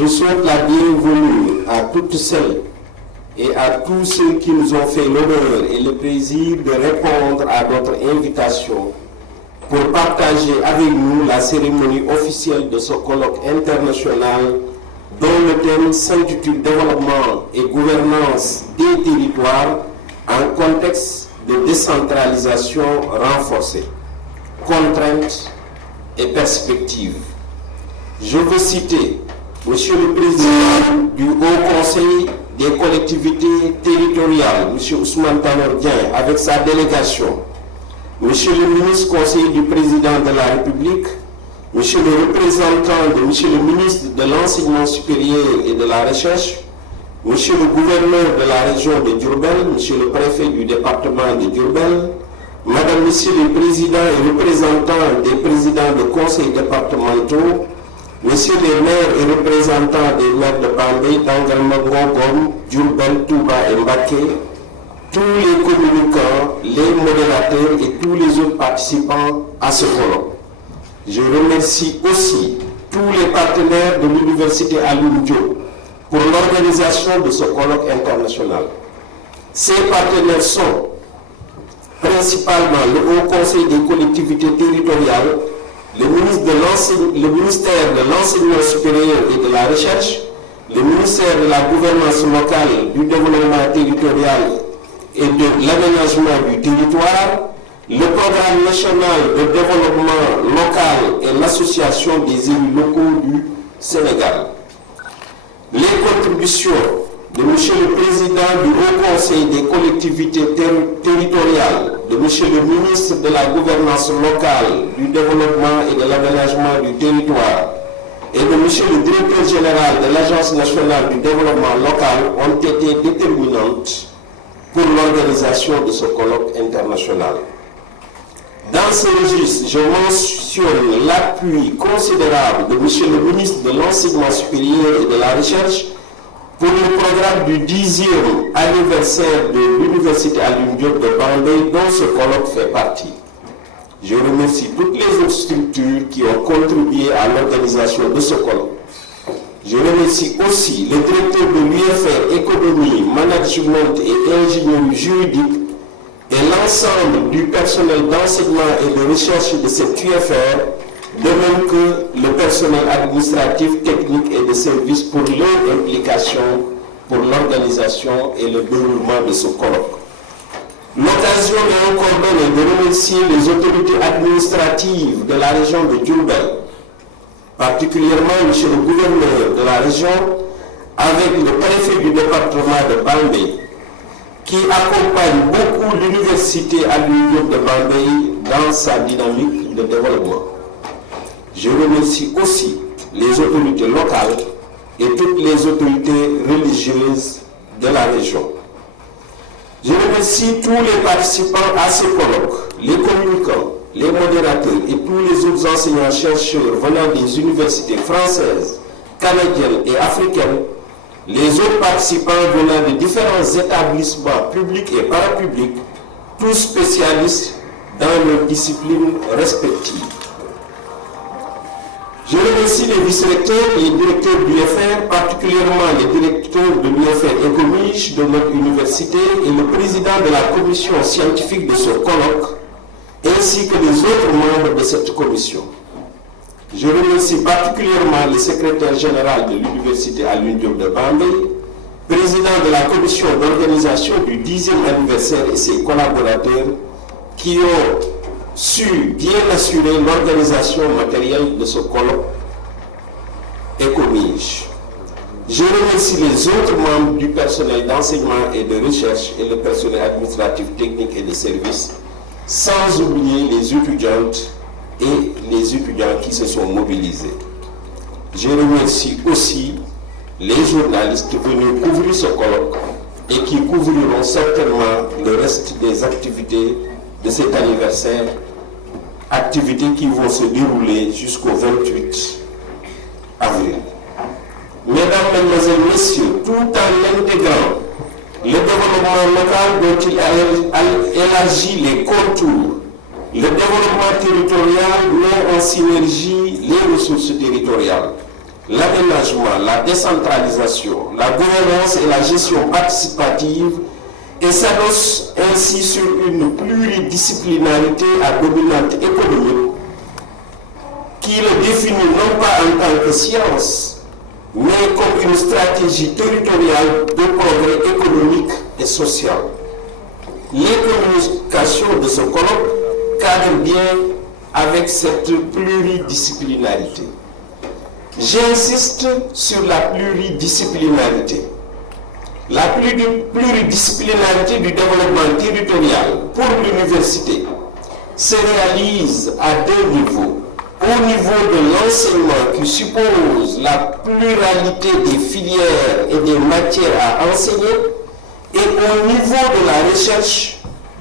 Je souhaite la bienvenue à toutes celles et à tous ceux qui nous ont fait l'honneur et le plaisir de répondre à notre invitation pour partager avec nous la cérémonie officielle de ce colloque international dont le thème s'intitule Développement et gouvernance des territoires en contexte de décentralisation renforcée, contraintes et perspectives. Je veux citer Monsieur le Président du Haut Conseil des collectivités territoriales, M. Ousmane Tanor Dieng, avec sa délégation, Monsieur le ministre conseiller du Président de la République, Monsieur le représentant de Monsieur le ministre de l'Enseignement supérieur et de la Recherche, Monsieur le gouverneur de la région de Diourbel, Monsieur le préfet du département de Diourbel, Madame, Monsieur les présidents et représentants des présidents de conseils départementaux, Messieurs les maires et représentants des maires de Bambey, d'Angalmango, Gom, Diourbel, Touba et Mbaké, tous les communicants, les modérateurs et tous les autres participants à ce colloque. Je remercie aussi tous les partenaires de l'Université Alioune Diop pour l'organisation de ce colloque international. Ces partenaires sont principalement le Haut Conseil des collectivités territoriales, le ministère de l'Enseignement supérieur et de la Recherche, le ministère de la Gouvernance locale, du développement territorial et de l'aménagement du territoire, le Programme national de développement local et l'Association des élus locaux du Sénégal. Les contributions de M. le Président du Haut Conseil des collectivités territoriales, de M. le ministre de la Gouvernance locale, du développement et de l'aménagement du territoire, et de M. le Directeur général de l'Agence nationale du développement local ont été déterminantes pour l'organisation de ce colloque international. Dans ce registre, je mentionne l'appui considérable de M. le ministre de l'Enseignement supérieur et de la Recherche pour le programme du 10e anniversaire de l'Université Alioune Diop de Bambey, dont ce colloque fait partie. Je remercie toutes les autres structures qui ont contribué à l'organisation de ce colloque. Je remercie aussi le directeur de l'UFR Économie, Management et Ingénierie juridique et l'ensemble du personnel d'enseignement et de recherche de cette UFR, de même que le personnel administratif, technique et de service pour leur implication pour l'organisation et le déroulement de ce colloque. L'occasion est encore donnée de remercier les autorités administratives de la région de Diourbel, particulièrement M. le gouverneur de la région, avec le préfet du département de Bambey, qui accompagne beaucoup l'université Alioune Diop de Bambey dans sa dynamique de développement. Je remercie aussi les autorités locales et toutes les autorités religieuses de la région. Je remercie tous les participants à ce colloque, les communicants, les modérateurs et tous les autres enseignants-chercheurs venant des universités françaises, canadiennes et africaines, les autres participants venant de différents établissements publics et parapublics, tous spécialistes dans leurs disciplines respectives. Je remercie les vice-recteurs et les directeurs de l'UFR, particulièrement les directeurs de l'UFR Économie de notre université et le président de la commission scientifique de ce colloque, ainsi que les autres membres de cette commission. Je remercie particulièrement le secrétaire général de l'Université Alioune Diop de Bambey, président de la commission d'organisation du 10e anniversaire et ses collaborateurs qui ont su bien assurer l'organisation matérielle de ce colloque ECOMIGE. Je remercie les autres membres du personnel d'enseignement et de recherche et le personnel administratif, technique et de service, sans oublier les étudiantes et les étudiants qui se sont mobilisés. Je remercie aussi les journalistes venus couvrir ce colloque et qui couvriront certainement le reste des activités de cet anniversaire, activités qui vont se dérouler jusqu'au 28 avril. Mesdames, Mesdemoiselles, Messieurs, tout en intégrant le développement local dont il a élargi les contours, le développement territorial met en synergie les ressources territoriales, l'aménagement, la décentralisation, la gouvernance et la gestion participative et s'adosse ainsi sur une pluridisciplinarité à dominante économique qui le définit non pas en tant que science, mais comme une stratégie territoriale de progrès économique et social. Les communications de ce colloque cadrent bien avec cette pluridisciplinarité. J'insiste sur la pluridisciplinarité. La pluridisciplinarité du développement territorial pour l'université se réalise à deux niveaux. Au niveau de l'enseignement qui suppose la pluralité des filières et des matières à enseigner, et au niveau de la recherche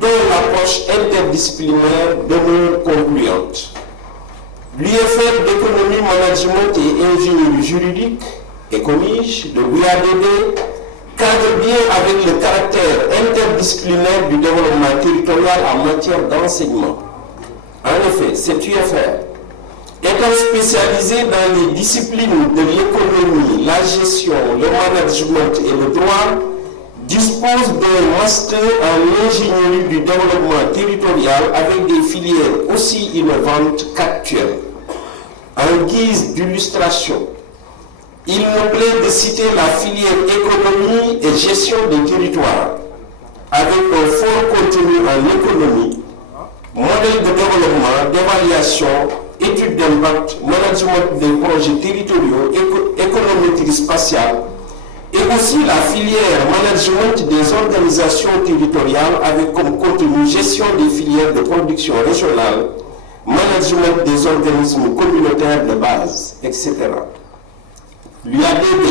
dont l'approche interdisciplinaire demeure concluante. L'UFR d'économie, management et ingénierie juridique, ECOMIGE, de l'UADB, cadre bien avec le caractère interdisciplinaire du développement territorial en matière d'enseignement. En effet, cette UFR, étant spécialisée dans les disciplines de l'économie, la gestion, le management et le droit, dispose d'un master en ingénierie du développement territorial avec des filières aussi innovantes qu'actuelles. En guise d'illustration, il me plaît de citer la filière économie et gestion des territoires, avec un fort contenu en économie, modèle de développement, d'évaluation, études d'impact, management des projets territoriaux, économétrie spatiale, et aussi la filière management des organisations territoriales avec comme contenu gestion des filières de production régionale, management des organismes communautaires de base, etc. L'UADB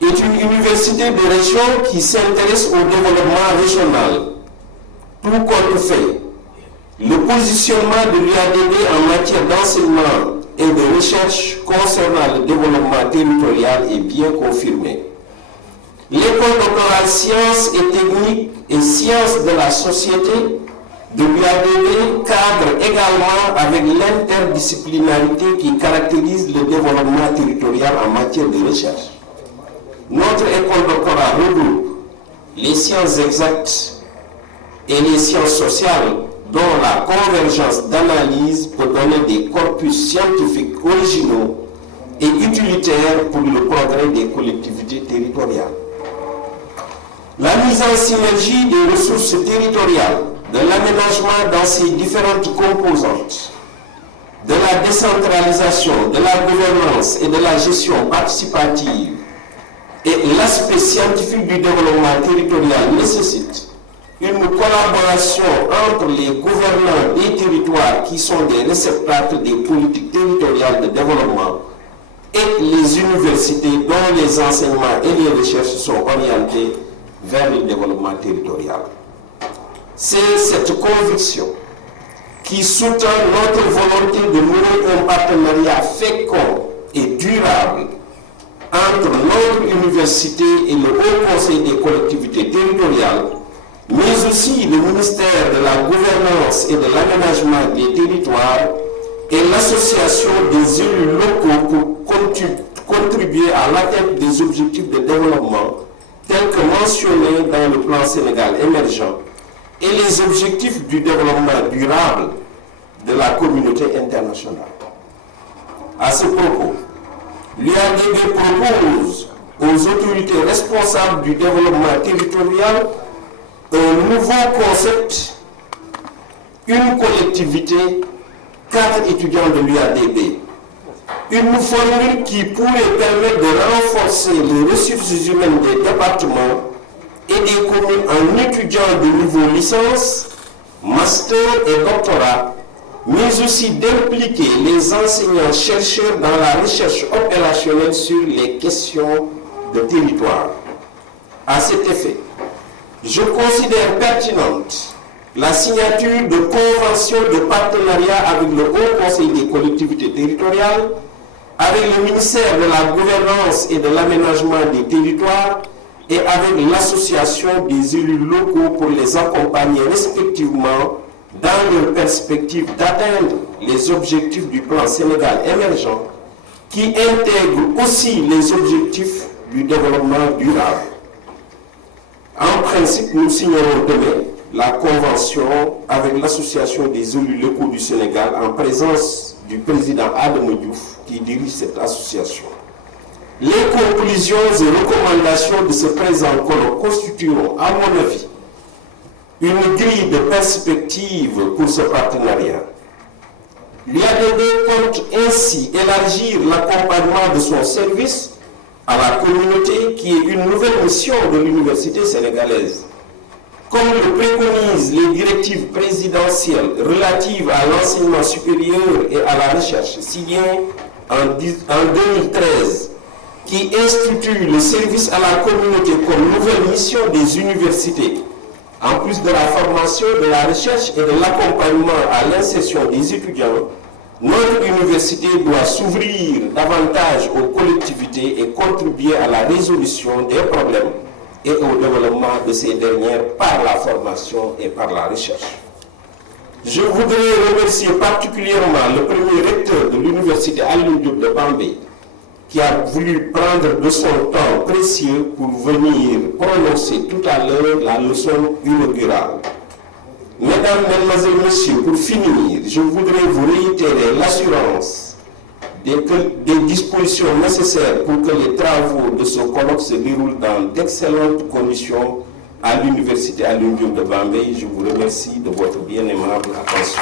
est une université de région qui s'intéresse au développement régional. Tout compte fait, le positionnement de l'UADB en matière d'enseignement et de recherche concernant le développement territorial est bien confirmé. L'école doctorale sciences et techniques et sciences de la société de l'UADB cadre également avec l'interdisciplinarité qui caractérise le développement territorial en matière de recherche. Notre école doctorale regroupe les sciences exactes et les sciences sociales dont la convergence d'analyse peut donner des corpus scientifiques originaux et utilitaires pour le progrès des collectivités territoriales. La mise en synergie des ressources territoriales, de l'aménagement dans ses différentes composantes, de la décentralisation, de la gouvernance et de la gestion participative et l'aspect scientifique du développement territorial nécessite une collaboration entre les gouvernants des territoires qui sont des réceptacles des politiques territoriales de développement et les universités dont les enseignements et les recherches sont orientés vers le développement territorial. C'est cette conviction qui sous-tend notre volonté de nouer un partenariat fécond et durable entre notre université et le Haut Conseil des collectivités territoriales, mais aussi le ministère de la Gouvernance et de l'Aménagement des territoires et l'association des élus locaux pour contribuer à l'atteinte des objectifs de développement tels que mentionnés dans le plan Sénégal émergent et les objectifs du développement durable de la communauté internationale. À ce propos, l'UADB propose aux autorités responsables du développement territorial un nouveau concept, une collectivité, 4 étudiants de l'UADB. Une formule qui pourrait permettre de renforcer les ressources humaines des départements et des communes en étudiants de niveau licence, master et doctorat, mais aussi d'impliquer les enseignants-chercheurs dans la recherche opérationnelle sur les questions de territoire. À cet effet, je considère pertinente la signature de conventions de partenariat avec le Haut Conseil des collectivités territoriales, avec le ministère de la Gouvernance et de l'Aménagement des territoires et avec l'association des élus locaux pour les accompagner respectivement dans leur perspective d'atteindre les objectifs du plan Sénégal émergent qui intègre aussi les objectifs du développement durable. En principe, nous signerons demain la convention avec l'association des élus locaux du Sénégal en présence du président Adama Diouf qui dirige cette association. Les conclusions et recommandations de ce présent colloque constitueront, à mon avis, une grille de perspective pour ce partenariat. L'UADB compte ainsi élargir l'accompagnement de son service à la communauté qui est une nouvelle mission de l'université sénégalaise. Comme le préconisent les directives présidentielles relatives à l'enseignement supérieur et à la recherche, si bien en 2013, qui institue le service à la communauté comme nouvelle mission des universités, en plus de la formation, de la recherche et de l'accompagnement à l'insertion des étudiants, notre université doit s'ouvrir davantage aux collectivités et contribuer à la résolution des problèmes et au développement de ces dernières par la formation et par la recherche. Je voudrais remercier particulièrement le premier recteur de l'université Alioune Diop de Bambey, qui a voulu prendre de son temps précieux pour venir prononcer tout à l'heure la leçon inaugurale. Mesdames, Mesdemoiselles, Messieurs, pour finir, je voudrais vous réitérer l'assurance des dispositions nécessaires pour que les travaux de ce colloque se déroulent dans d'excellentes conditions à l'université Alioune Diop de Bambey. Je vous remercie de votre bien aimable attention.